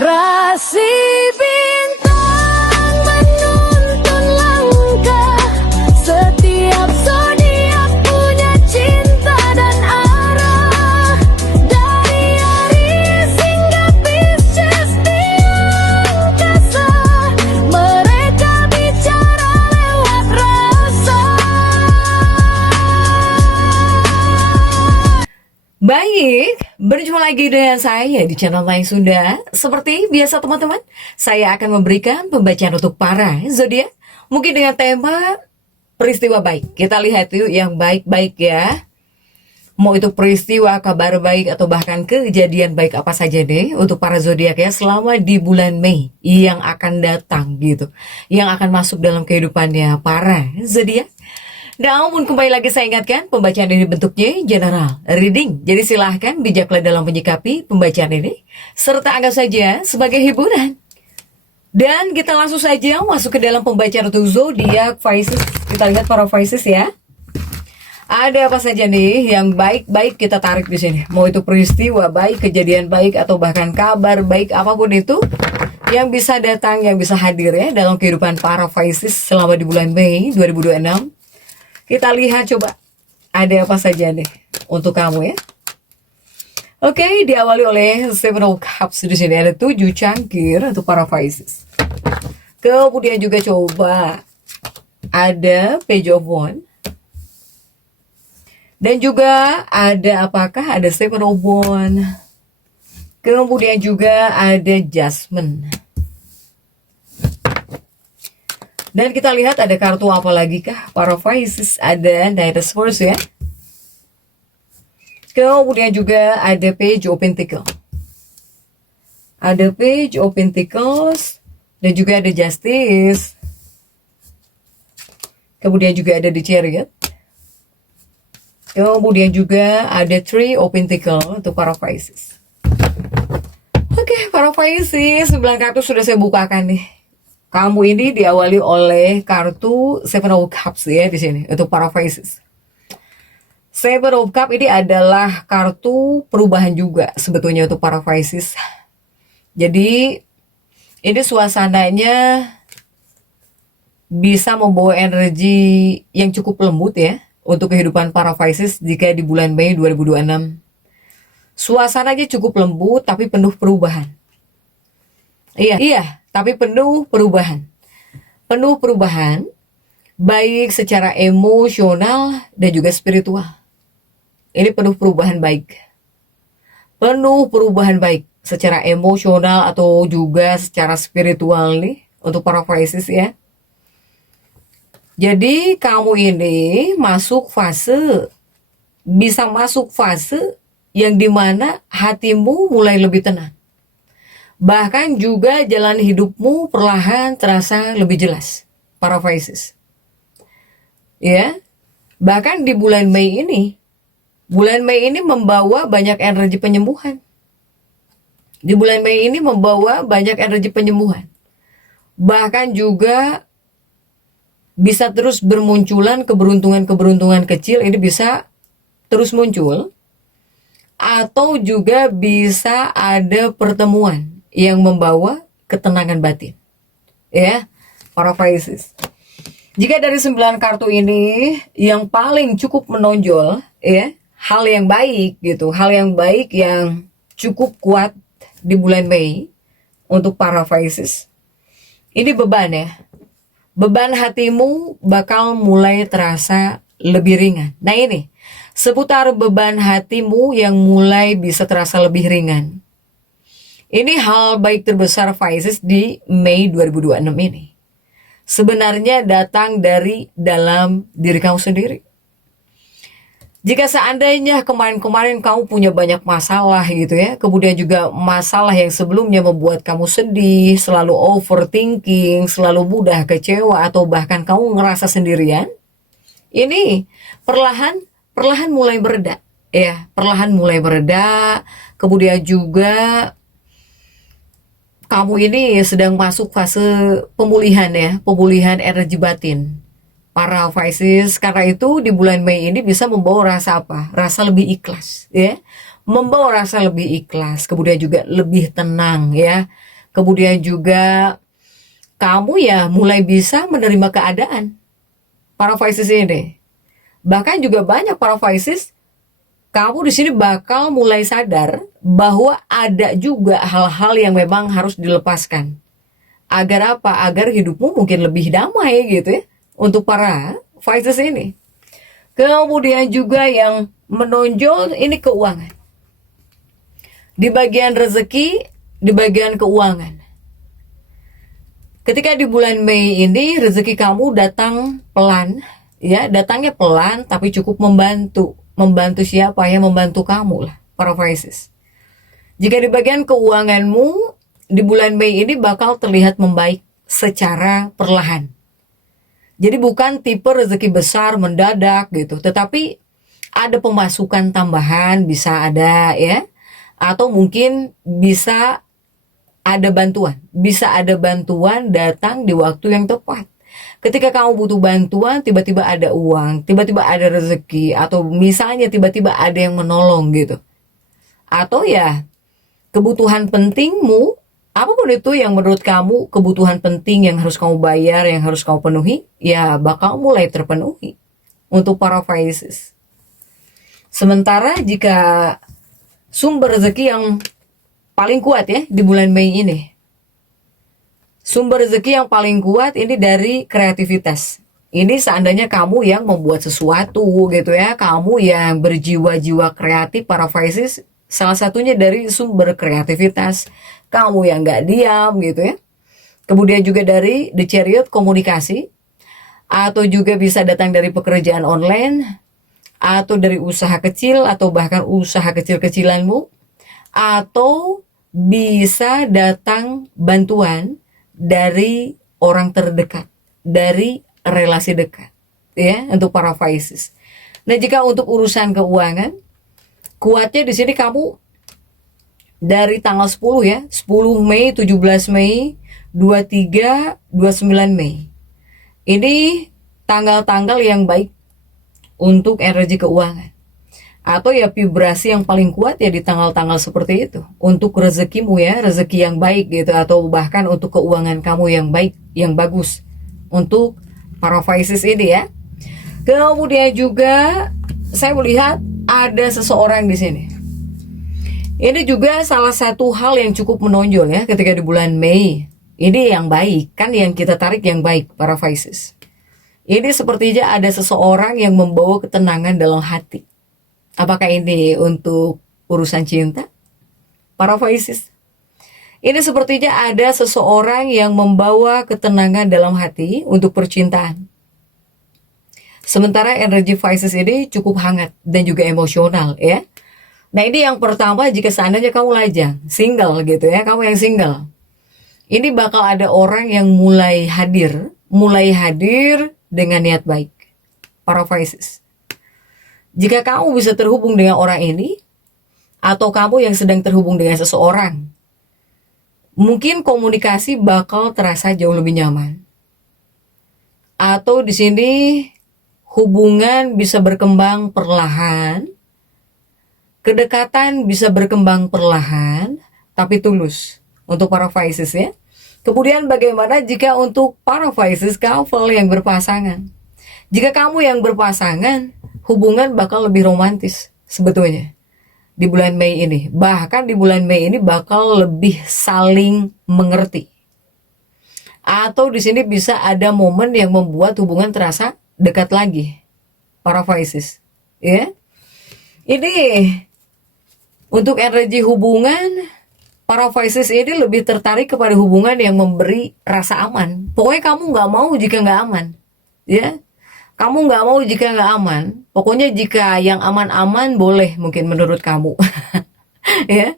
Rasi bintang menuntun langkah, setiap zodiak punya cinta dan arah. Dari Aries hingga Pisces di angkasa, mereka bicara lewat rasa. Baik, berjumpa lagi dengan saya di channel Mayang Sunda. Seperti biasa teman-teman, saya akan memberikan pembacaan untuk para zodiak, mungkin dengan tema peristiwa baik. Kita lihat yuk yang baik-baik ya. Mau itu peristiwa, kabar baik, atau bahkan kejadian baik apa saja deh untuk para zodiak ya selama di bulan Mei yang akan datang gitu, yang akan masuk dalam kehidupannya para zodiak. Namun kembali lagi saya ingatkan, pembacaan ini bentuknya general reading. Jadi silahkan bijaklah dalam menyikapi pembacaan ini, serta anggap saja sebagai hiburan. Dan kita langsung saja masuk ke dalam pembacaan untuk zodiak Pisces. Kita lihat para Pisces ya. Ada apa saja nih yang baik-baik kita tarik di sini. Mau itu peristiwa baik, kejadian baik, atau bahkan kabar baik, apapun itu yang bisa datang, yang bisa hadir ya dalam kehidupan para Pisces selama di bulan Mei 2026. Kita lihat coba ada apa saja nih untuk kamu ya. Oke, diawali oleh Seven of Cups di sini ada 7 cangkir untuk para Pisces. Kemudian juga coba ada Page of Wands. Dan juga ada apakah ada Seven of Wands. Kemudian juga ada Judgment. Dan kita lihat ada kartu apa lagi kah para Pisces, ada Knight of Swords ya. Kemudian juga ada Page of Pentacles. Ada Page of Pentacles dan juga ada Justice. Kemudian juga ada The Chariot. Kemudian juga ada Three of Pentacles untuk para Pisces. Oke, para Pisces, 9 kartu sudah saya bukakan nih. Kamu ini diawali oleh kartu Seven of Cups ya di sini untuk para Pisces. Seven of Cups ini adalah kartu perubahan juga sebetulnya untuk para Pisces. Jadi ini suasananya bisa membawa energi yang cukup lembut ya untuk kehidupan para Pisces jika di bulan Mei 2026. Suasananya cukup lembut tapi penuh perubahan. Iya, tapi penuh perubahan. Penuh perubahan, baik secara emosional dan juga spiritual. Ini penuh perubahan baik. Penuh perubahan baik secara emosional atau juga secara spiritual nih untuk para Pisces ya. Jadi kamu ini bisa masuk fase yang dimana hatimu mulai lebih tenang. Bahkan juga jalan hidupmu perlahan terasa lebih jelas, para Pisces. Ya, bahkan di bulan Mei ini membawa banyak energi penyembuhan. Di bulan Mei ini membawa banyak energi penyembuhan. Bahkan juga bisa terus bermunculan keberuntungan-keberuntungan kecil, ini bisa terus muncul. Atau juga bisa ada pertemuan yang membawa ketenangan batin ya para Pisces. Jika dari 9 kartu ini yang paling cukup menonjol ya hal yang baik gitu, hal yang baik yang cukup kuat di bulan Mei untuk para Pisces, ini beban ya, beban hatimu bakal mulai terasa lebih ringan. Nah ini seputar beban hatimu yang mulai bisa terasa lebih ringan. Ini hal baik terbesar Pisces di Mei 2026 ini. Sebenarnya datang dari dalam diri kamu sendiri. Jika seandainya kemarin-kemarin kamu punya banyak masalah gitu ya, kemudian juga masalah yang sebelumnya membuat kamu sedih, selalu overthinking, selalu mudah kecewa, atau bahkan kamu ngerasa sendirian, ini perlahan mulai bereda. Ya, perlahan mulai bereda, kemudian juga kamu ini sedang masuk fase pemulihan ya, pemulihan energi batin para Pisces. Karena itu di bulan Mei ini bisa membawa rasa apa? Rasa lebih ikhlas ya. Membawa rasa lebih ikhlas, kemudian juga lebih tenang ya. Kemudian juga kamu ya mulai bisa menerima keadaan. Para Pisces ini. Bahkan juga banyak para Pisces, kamu di sini bakal mulai sadar bahwa ada juga hal-hal yang memang harus dilepaskan. Agar apa? Agar hidupmu mungkin lebih damai gitu ya. Untuk para Pisces ini. Kemudian juga yang menonjol ini keuangan. Di bagian rezeki, di bagian keuangan. Ketika di bulan Mei ini rezeki kamu datang pelan, ya datangnya pelan tapi cukup membantu. Membantu siapa ya? Membantu kamu lah, para Pisces. Jika di bagian keuanganmu di bulan Mei ini bakal terlihat membaik secara perlahan. Jadi bukan tipe rezeki besar mendadak gitu, tetapi ada pemasukan tambahan bisa ada ya, atau mungkin bisa ada bantuan datang di waktu yang tepat. Ketika kamu butuh bantuan, tiba-tiba ada uang, tiba-tiba ada rezeki, atau misalnya tiba-tiba ada yang menolong gitu. Atau ya kebutuhan pentingmu, apapun itu yang menurut kamu kebutuhan penting yang harus kamu bayar, yang harus kamu penuhi, ya bakal mulai terpenuhi untuk para Pisces. Sementara jika sumber rezeki yang paling kuat ya di bulan Mei ini, sumber rezeki yang paling kuat ini dari kreativitas. Ini seandainya kamu yang membuat sesuatu gitu ya, kamu yang berjiwa-jiwa kreatif para Pisces, salah satunya dari sumber kreativitas. Kamu yang gak diam gitu ya. Kemudian juga dari The Chariot, komunikasi. Atau juga bisa datang dari pekerjaan online. Atau dari usaha kecil, atau bahkan usaha kecil-kecilanmu. Atau bisa datang bantuan dari orang terdekat, dari relasi dekat, ya, untuk para Pisces. Nah, jika untuk urusan keuangan, kuatnya di sini kamu dari tanggal 10 ya, 10 Mei, 17 Mei, 23, 29 Mei. Ini tanggal-tanggal yang baik untuk energi keuangan. Atau ya vibrasi yang paling kuat ya di tanggal-tanggal seperti itu. Untuk rezekimu ya, rezeki yang baik gitu. Atau bahkan untuk keuangan kamu yang baik, yang bagus. Untuk para Pisces ini ya. Kemudian juga saya melihat ada seseorang di sini. Ini juga salah satu hal yang cukup menonjol ya ketika di bulan Mei. Ini yang baik, kan yang kita tarik yang baik para Pisces. Ini sepertinya ada seseorang yang membawa ketenangan dalam hati. Apakah ini untuk urusan cinta? Para Pisces. Ini sepertinya ada seseorang yang membawa ketenangan dalam hati untuk percintaan. Sementara energi Pisces ini cukup hangat dan juga emosional ya. Nah, ini yang pertama, jika seandainya kamu lajang, single gitu ya, kamu yang single. Ini bakal ada orang yang mulai hadir dengan niat baik. Para Pisces. Jika kamu bisa terhubung dengan orang ini, atau kamu yang sedang terhubung dengan seseorang, mungkin komunikasi bakal terasa jauh lebih nyaman. Atau di sini hubungan bisa berkembang perlahan, kedekatan bisa berkembang perlahan, tapi tulus untuk para Pisces ya. Kemudian bagaimana jika untuk para Pisces couple yang berpasangan? Jika kamu yang berpasangan, hubungan bakal lebih romantis sebetulnya di bulan Mei ini. Bahkan di bulan Mei ini bakal lebih saling mengerti. Atau di sini bisa ada momen yang membuat hubungan terasa dekat lagi para Pisces ya. Ini untuk energi hubungan, para Pisces ini lebih tertarik kepada hubungan yang memberi rasa aman. Pokoknya kamu nggak mau jika nggak aman, ya. Kamu nggak mau jika nggak aman. Pokoknya jika yang aman-aman boleh mungkin menurut kamu, ya.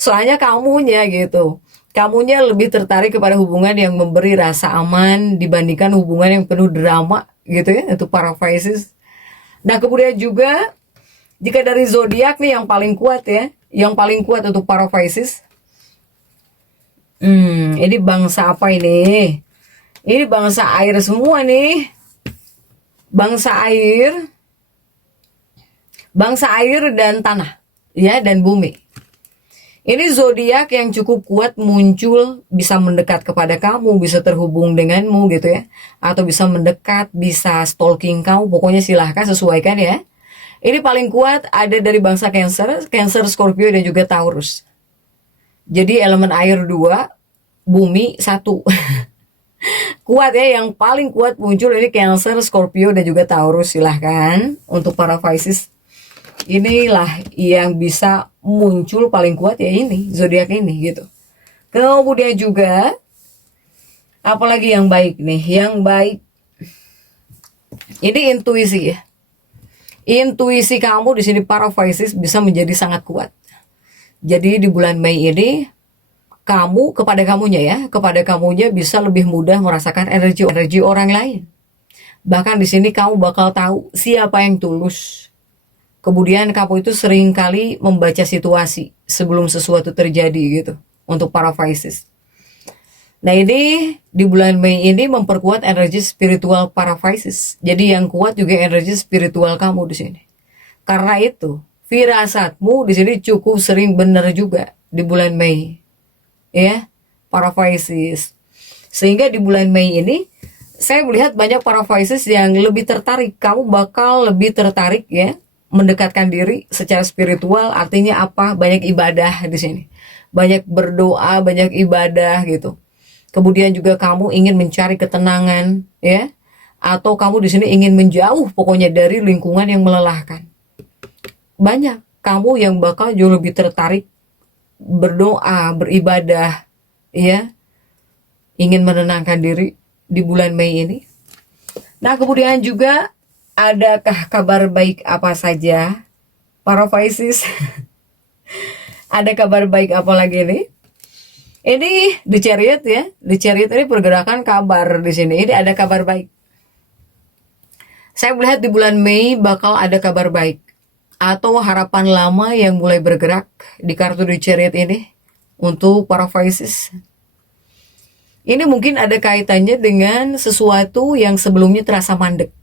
Soalnya kamunya gitu. Kamunya lebih tertarik kepada hubungan yang memberi rasa aman dibandingkan hubungan yang penuh drama gitu ya, untuk para Pisces. Nah, kemudian juga jika dari zodiak nih yang paling kuat ya, yang paling kuat untuk para Pisces. Ini bangsa apa ini? Ini bangsa air semua nih. Bangsa air dan tanah, ya, dan bumi. Ini zodiak yang cukup kuat muncul, bisa mendekat kepada kamu, bisa terhubung denganmu gitu ya. Atau bisa mendekat, bisa stalking kamu, pokoknya silahkan sesuaikan ya. Ini paling kuat ada dari bangsa Cancer, Cancer, Scorpio, dan juga Taurus. Jadi elemen air 2, bumi 1. Kuat ya, yang paling kuat muncul ini Cancer, Scorpio, dan juga Taurus. Silahkan untuk para Pisces. Inilah yang bisa muncul paling kuat ya ini, zodiak ini gitu. Kemudian juga apalagi yang baik nih? Yang baik ini intuisi ya. Intuisi kamu di sini para Pisces bisa menjadi sangat kuat. Jadi di bulan Mei ini kamu kepada kamunya bisa lebih mudah merasakan energi orang lain. Bahkan di sini kamu bakal tahu siapa yang tulus. Kemudian kamu itu sering kali membaca situasi sebelum sesuatu terjadi gitu untuk para Pisces. Nah ini di bulan Mei ini memperkuat energi spiritual para Pisces. Jadi yang kuat juga energi spiritual kamu di sini. Karena itu firasatmu di sini cukup sering benar juga di bulan Mei, ya para Pisces. Sehingga di bulan Mei ini saya melihat banyak para Pisces yang lebih tertarik. Kamu bakal lebih tertarik ya mendekatkan diri secara spiritual. Artinya apa? Banyak ibadah di sini, banyak berdoa, banyak ibadah gitu. Kemudian juga kamu ingin mencari ketenangan ya, atau kamu di sini ingin menjauh pokoknya dari lingkungan yang melelahkan. Banyak kamu yang bakal jauh lebih tertarik berdoa, beribadah ya, ingin menenangkan diri di bulan Mei ini. Nah kemudian juga adakah kabar baik apa saja para Pisces? Ada kabar baik apa lagi nih? Ini The Chariot ya. The Chariot ini pergerakan kabar di sini. Ini ada kabar baik. Saya melihat di bulan Mei bakal ada kabar baik atau harapan lama yang mulai bergerak di kartu The Chariot ini untuk para Pisces. Ini mungkin ada kaitannya dengan sesuatu yang sebelumnya terasa mandek.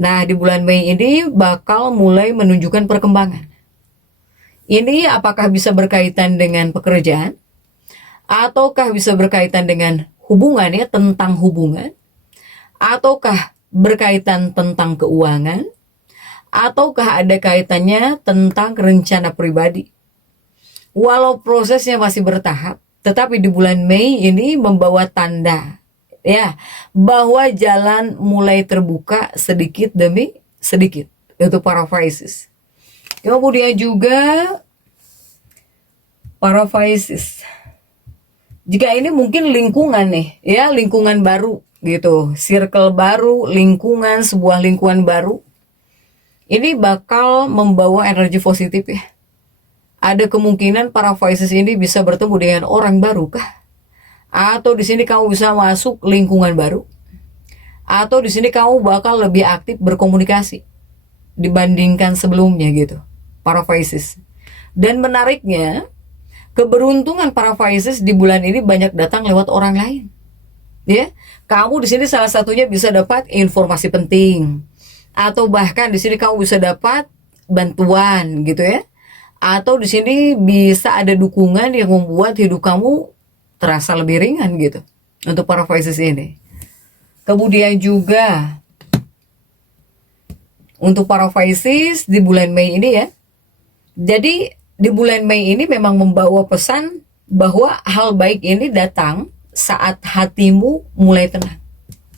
Nah, di bulan Mei ini bakal mulai menunjukkan perkembangan. Ini apakah bisa berkaitan dengan pekerjaan? Ataukah bisa berkaitan dengan hubungan ya, tentang hubungan? Ataukah berkaitan tentang keuangan? Ataukah ada kaitannya tentang rencana pribadi? Walau prosesnya masih bertahap, tetapi di bulan Mei ini membawa tanda ya bahwa jalan mulai terbuka sedikit demi sedikit untuk para Pisces. Kemudian juga para Pisces, jika ini mungkin lingkungan nih ya, lingkungan baru gitu, circle baru, lingkungan, sebuah lingkungan baru, ini bakal membawa energi positif ya. Ada kemungkinan para Pisces ini bisa bertemu dengan orang baru kah? Atau di sini kamu bisa masuk lingkungan baru, atau di sini kamu bakal lebih aktif berkomunikasi dibandingkan sebelumnya gitu para Pisces. Dan menariknya, keberuntungan para Pisces di bulan ini banyak datang lewat orang lain ya. Kamu di sini salah satunya bisa dapat informasi penting, atau bahkan di sini kamu bisa dapat bantuan gitu ya, atau di sini bisa ada dukungan yang membuat hidup kamu terasa lebih ringan gitu untuk para Pisces ini. Kemudian juga untuk para Pisces di bulan Mei ini ya, jadi di bulan Mei ini memang membawa pesan bahwa hal baik ini datang saat hatimu mulai tenang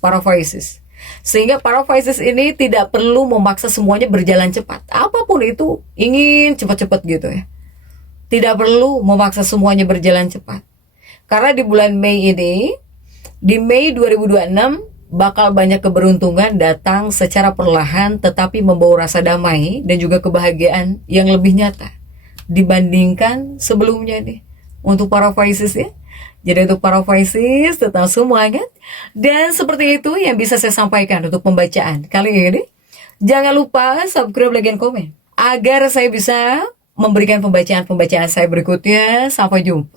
para Pisces. Sehingga para Pisces ini tidak perlu memaksa semuanya berjalan cepat. Apapun itu ingin cepat-cepat gitu ya, tidak perlu memaksa semuanya berjalan cepat. Karena di bulan Mei ini, di Mei 2026, bakal banyak keberuntungan datang secara perlahan tetapi membawa rasa damai dan juga kebahagiaan yang lebih nyata dibandingkan sebelumnya nih untuk para Pisces ya. Jadi untuk para Pisces tetap semangat, dan seperti itu yang bisa saya sampaikan untuk pembacaan kali ini. Jangan lupa subscribe, like, dan komen agar saya bisa memberikan pembacaan-pembacaan saya berikutnya. Sampai jumpa.